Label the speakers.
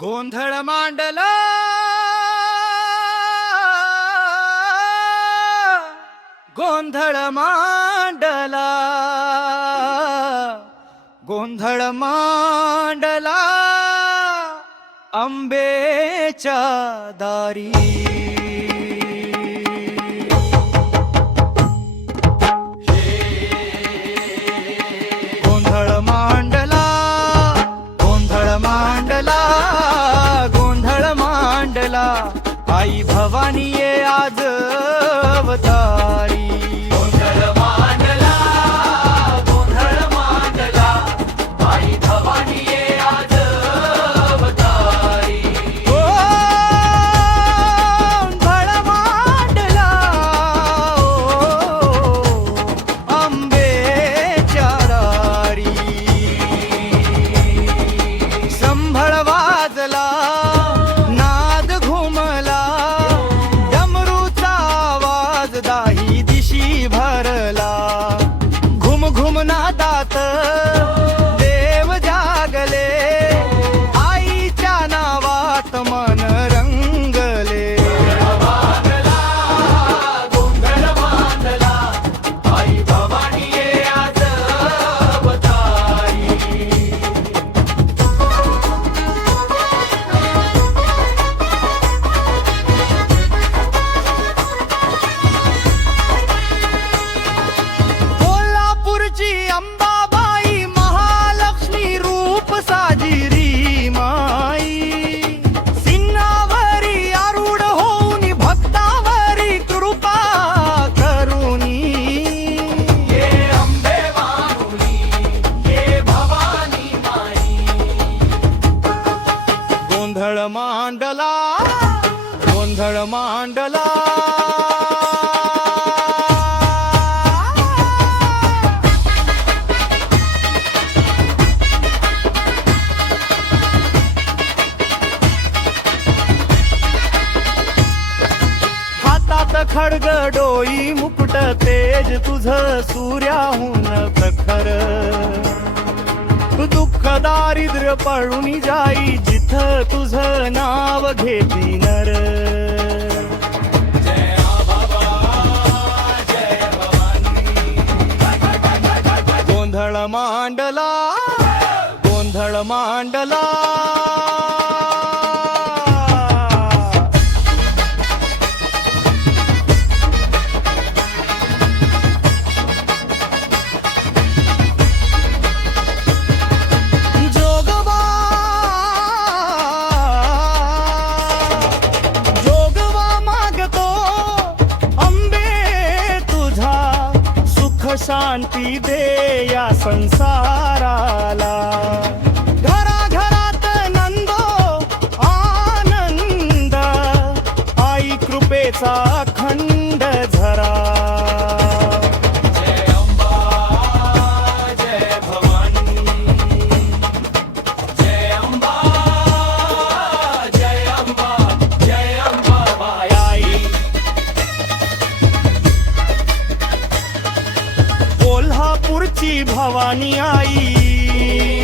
Speaker 1: गोंधळ मांडला. गोंधळ मांडला. गोंधळ मांडला. आंबेच्या दारी. வாணியே मनातात गोंधळ मांडला. हातात खडग डोई मुकुट तेज तुझ सूर्याहून प्रखर. दुःख दारिद्र्य पळून जाई जिथ तुझ नाव घेती नर. मांडला गोंधळ मांडला. शांती दे या संसाराला. तुळजापूरची भवानी आई.